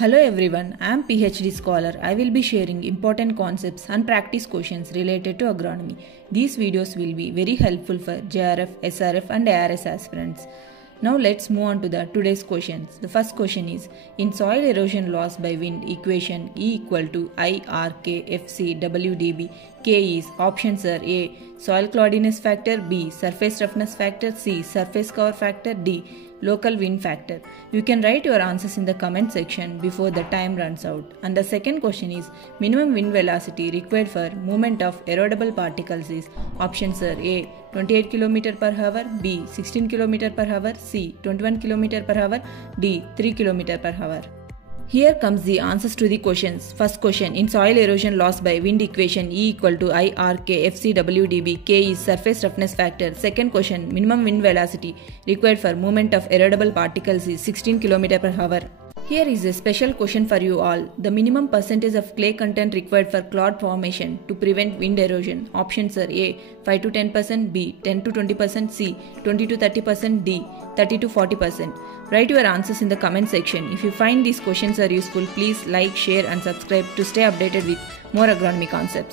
Hello everyone, I am PhD scholar. I will be sharing important concepts and practice questions related to agronomy. These videos will be very helpful for JRF, SRF and ARS aspirants. Now let's move on to the today's questions. The first question is, in soil erosion loss by wind equation E equal to IRKFCWdB, K is options are A. Soil cloudiness factor, B. Surface roughness factor, C. Surface cover factor, D. Local wind factor. You can write your answers in the comment section before the time runs out. And the second question is, minimum wind velocity required for movement of erodible particles is options are A. 28 km per hour, B. 16 km per hour, C. 21 km per hour, D. 3 km per hour. Here comes the answers to the questions. First question, in soil erosion loss by wind equation E equal to IRKFCWdB, K is surface roughness factor. Second question, minimum wind velocity required for movement of erodible particles is 16 km per hour. Here is a special question for you all. The minimum percentage of clay content required for clod formation to prevent wind erosion. Options are A. 5 to 10%, B. 10 to 20%, C. 20 to 30%, D. 30 to 40%. Write your answers in the comment section. If you find these questions are useful, please like, share and subscribe to stay updated with more agronomy concepts.